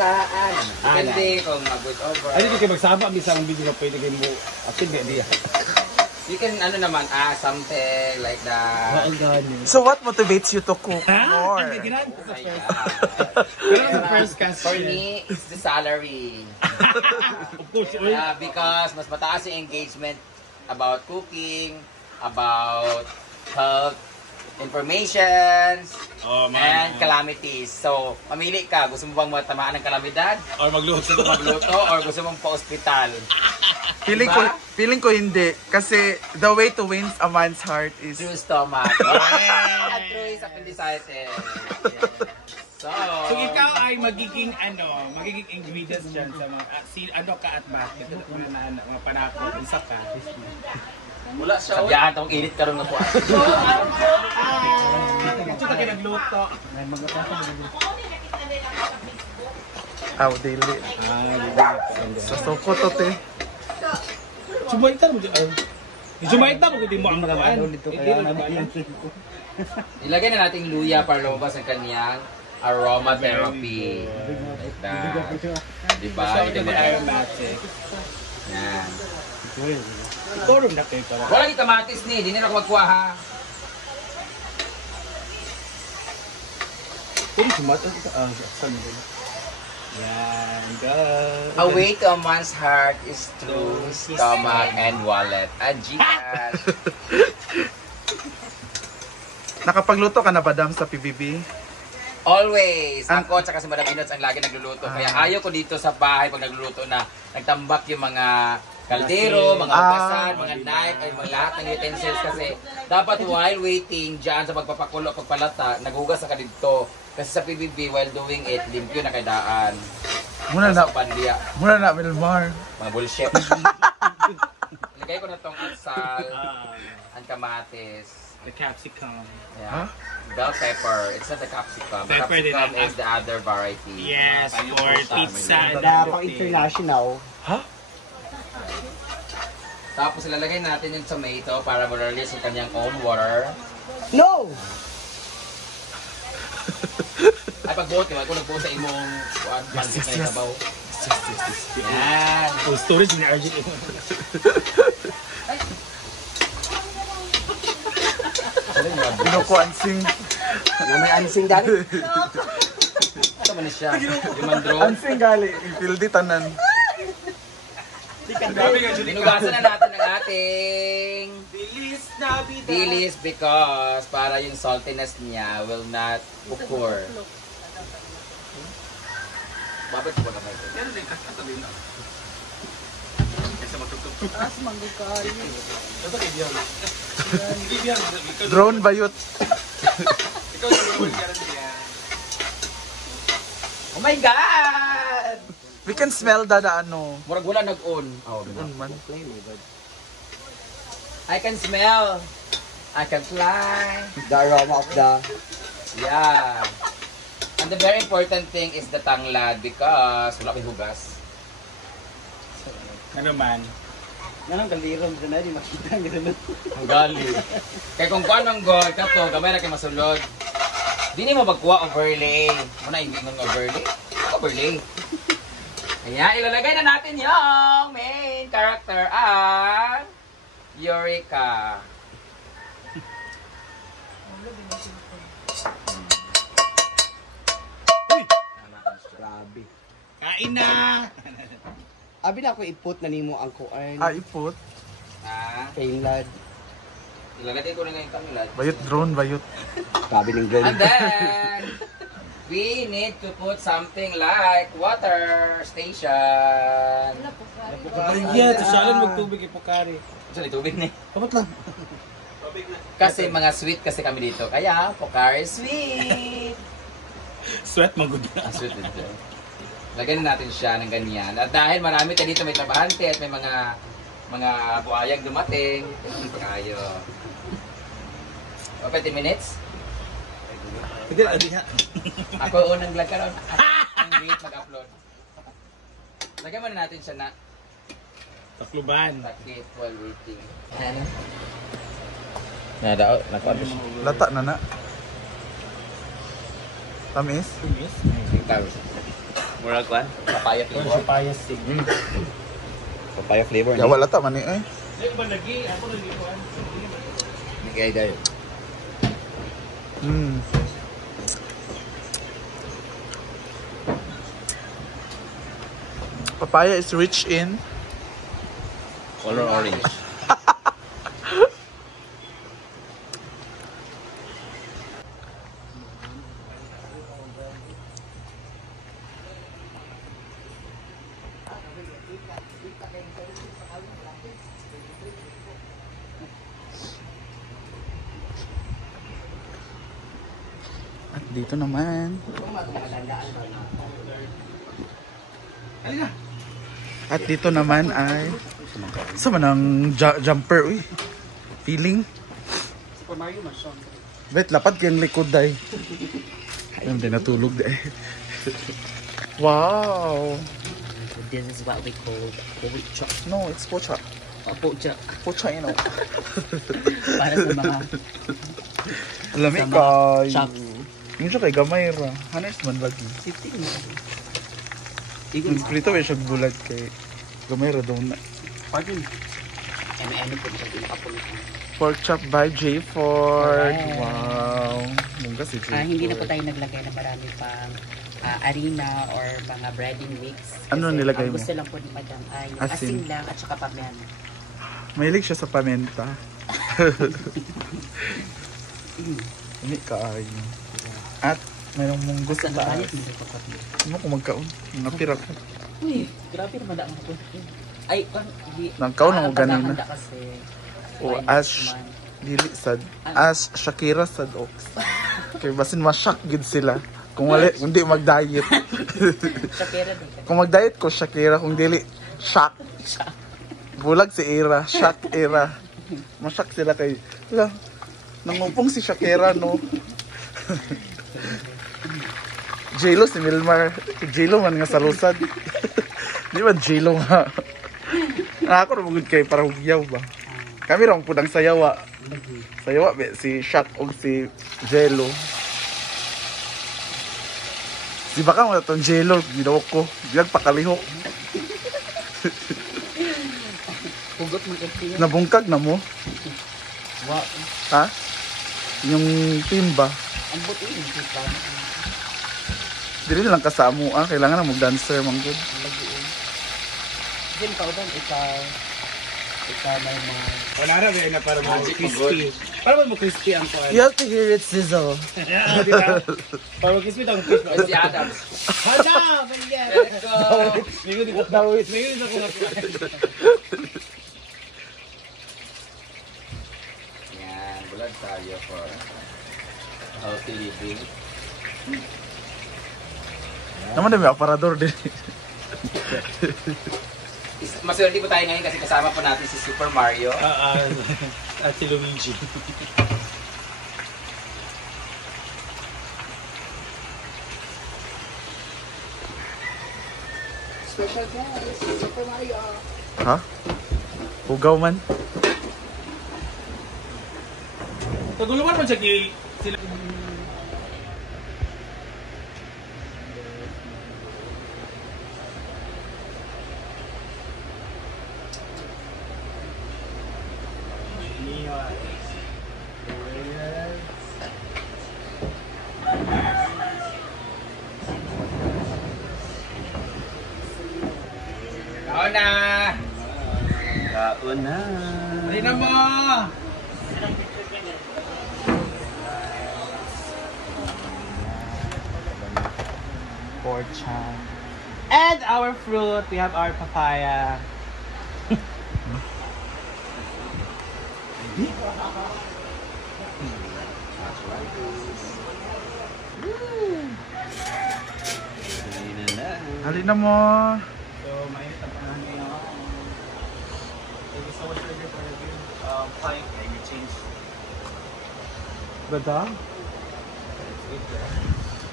saan. Depende kung mag-with over. Ano kayo magsama ang isang video na pwede kayo mo atin niya. You can something like that. So what motivates you to cook more? For me, it's the salary. Because mas mataas yung engagement about cooking, about health information, and calamities. So, mamili ka. Gusto mo bang matamaan ng kalamidad? Or magluto? Or gusto mong pa-hospital? Feeling ko hindi. Kasi the way to win a man's heart is... True stomach. True is appendicitis. So ikaw ay magiging ingredients dyan sa mga ka at bakit? Mga panako, isa ka. Wala siya. Sabihan, itong init ka rin na po. Ito na kayo nagluto. Dili. Sa soko to, te. Sumaita mo dyan. Sumaita mo kung di mo ang naman. Ilagay na natin luya para lumabas ang kanyang aromatherapy. Like that. Diba? Ito na aromatic. Yan. Ito rin na kayo para. Walang kamatis ni. Di nila ako magkuha ha. Pwede sumata. Saan mo din? Yan. A way to a man's heart is through stomach and wallet. And Gcash. Nakapagluto ka na ba, Dam, sa PBB? Always! Ako at saka si Madam Inots ang lagi nagluluto. Kaya ayaw ko dito sa bahay pag nagluluto na nagtambak yung mga kaldero, mga ugasan, mga knife, ay mga lahat ng utensils kasi dapat while waiting dyan sa pagpapakulo, pagpalata, naghugas ka dito. Kasi sa PBB, while doing it, limpyo na kaidaan. Muna na, Milmar. Mga bullshit. Lagay ko na tong asal, ang kamatis. The capsicum. Yeah. Bell pepper. It's not the capsicum. Pepper Capsicum is the other variety. Yes, for pizza. Pang international. Tapos ilalagay natin yung tomato para ma-release yung kanyang own water. No! Ay, pagbuot yun. Kung nagbuot sa imong pancit na yung sabaw. Yan. Storage ni RJ. Binuko ansing. May ansing dali. Ito man siya. Yung mandro. Ansing gali. Pildi tanan. Binugasan na natin ang ating dilis because para yung saltiness niya will not occur. Bakit po naman ito? Drone bayot. Oh my God! We can smell the ano. Murag wala nag-on. On man. I can smell. I can fly. The aroma of the... Yeah. And the very important thing is the tanglad because wala kang hugas. Ano man? Nanong kaliron dito na, di makita ang gano'n. Ang gali. Kaya kung kuha ng gold, kato, gamay na kayo masulod. Di mo magkuha overlay. Muna hindi mong overlay. Overlay. Kaya ilalagay na natin yung main character ang Eureka. Grabe. Kain na! Abi na ako iput na nimo ang kuan. Ipot. Kainlad. Ilalagay ko na ngayon tanglad. Bayot drone, bayot. Grabe ng girl. And then, we need to put something like water station. Yeah, tasalan magtubig ipukari. Actually, tubig na. Kapat lang. Kasi mga sweet kasi kami dito. Kaya, Pocari sweet. Sweat magod na. Sweet dito. Lagyan na natin siya ng ganyan. At dahil marami tayo dito may trabahante at may mga buhayang dumating, hindi pa kayo. 20 minutes? Hindi, hindi nga. Ako unang vlog ka ron. Ang wait mag-upload. Lagyan muna natin siya na Takluban. takip while waiting. Ano? Nada, nakuha siya. Lata na na. Tamis? Tumis? Tingnan. Murag kwan? Papaya flavor. Papaya sig. Papaya flavor. Ya wala ta man eh. Ay, ba lagi? Ako lagi ko. Nagay dayo. Papaya is rich in Color orange. at dito naman. At dito naman ay sa manang jumper uy. Feeling. Super Mario Mason. Bet lapad kayang likod day. Ayun din natulog day. Wow. This is what we call pocha. No, it's pocha. Pocha. Pocha you know. Para sa mga Lami sa mga kay. shop. Yung siya kay gamay ra. Hanes man lagi. Igon Yung prito ay siya bulag kay gamay ra daw na. pardon. Ano po siya pinakapulit. Pork chop by J Ford. Alright. Wow. Mungga si J Ford. Hindi na po tayo naglagay ng marami pang harina or mga breading mix. Ano Kasi nilagay ang mo? gusto lang po ni Madam ay yung Asin. asin lang at saka pamen. Mahilig siya sa pamenta. Hindi kaayo. At mayroong munggo sa Gusto na taas. tayo, hindi ko pati. Ano kung magkaon? Mga pirak. Uy, grabe naman ang ako. Ay, Nangkaw na mo ganina. paghahanda kasi. O why ash. not man? Dili sad. As Shakira sad Oaks. Kaya basin ma-shock gid sila. Kung wala, hindi mag-diet. Shakira din. Kung mag-diet ko, Shakira. Kung dili, shock. Bulag si Era. Shock Era. Ma-shock sila kay, wala, nangupong si Shakira, no? J-Lo si Milmar. J-Lo man nga salusad. Di ba J-Lo nga? Ako na magod kay para hugyaw ba? Kami rin pudang sayawa. Sayawa, be, si Shaq o si Jello. Si baka mo na itong Jello, ginawa ko. Bilag pakaliho. Hugot mo kasi. Nabungkag na mo. Wow. Ha? Yung team ba? Ang buti yun. Diba? Dili lang kasamo ah. Kailangan na mag-dancer, manggod. Ang lagi yun. Diyan ka uban, ikaw may mga... Wala na ba na para mo crispy. Para mo crispy ang kuwan. You have to hear it sizzle. Di ba? Para mo crispy ang crispy. Si Adams. Hada! Baliyan! Let's go! Mayroon dito. Mayroon dito kung Yan, bulag tayo for healthy living. Naman na may aparador din. Maswerte po tayo ngayon kasi kasama po natin si Super Mario. At si Luigi. Special guest, Super Mario. Ha? Hugaw man. Kaguluman mo siya kay sila. Kaon na! Kaon na. Dali na mo! Porcha. And our fruit, we have our papaya. Halin na mo. So, mainit ang panahon ngayon. Thank you so much for your review. Flying and you change. Ganda?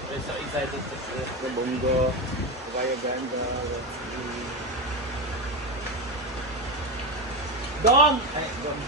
We're so excited to see the Bongo, Vaya Ganda, Dom! Ay, Dom.